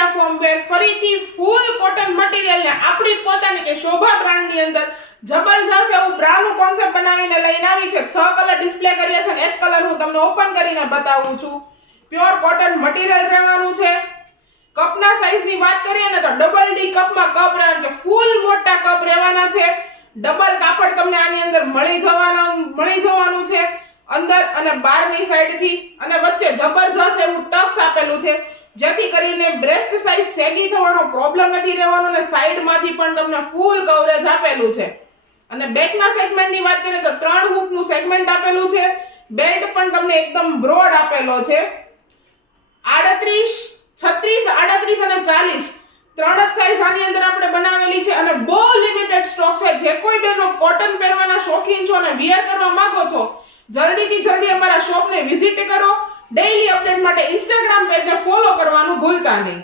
Russia ફોર્મવેર ફરીથી ફૂલ cotton material ને આપણી પોતાની કે શોભા બ્રાન્ડની અંદર જબરજસ્ત એવું બ્રાનું કોન્સેપ્ટ બનાવીને લઈને આવી છે. 6 કલર ડિસ્પ્લે કર્યા છે અને એક કલર હું તમને ઓપન કરીને બતાવું છું. પ્યોર કોટન મટીરીયલ રહેવાનું છે. કપના સાઈઝની વાત કરીએ ને તો ડબલ ડી કપમાં કપ રહેવાનું કે ફૂલ મોટા કપ રહેવાના છે. ડબલ કાપડ તમને આની અંદર મળી જવાનું છે અંદર અને બહારની સાઈડથી, અને વચ્ચે જબરજસ્ત એવું ટક્સ આપેલું છે જેથી કરીને બ્રેસ્ટ સાઈઝ સેગી થવાનો પ્રોબ્લેમ નથી રહેવાનો અને સાઈડમાંથી પણ તમને ફૂલ કવરેજ આપેલું છે. અને બેકના સેગમેન્ટની વાત કરીએ તો 3 હૂકનું સેગમેન્ટ આપેલું છે. બેલ્ટ પણ તમને એકદમ બ્રોડ આપેલો છે. 38, 36, 38 અને 40 ત્રણ જ સાઈઝ આની અંદર આપણે બનાવેલી છે અને બહુ લિમિટેડ સ્ટોક છે. જે કોઈ બહેનો કોટન પહેરવાના શોખીન છો અને વિયર કરવા માંગો છો, જલ્દીથી જલ્દી અમારા શોપને વિઝિટ કરો. ડેઈલી અપડેટ માટે ઇન્સ્ટાગ્રામ પેજને ફોલો કરવાનું ભૂલતા નહીં.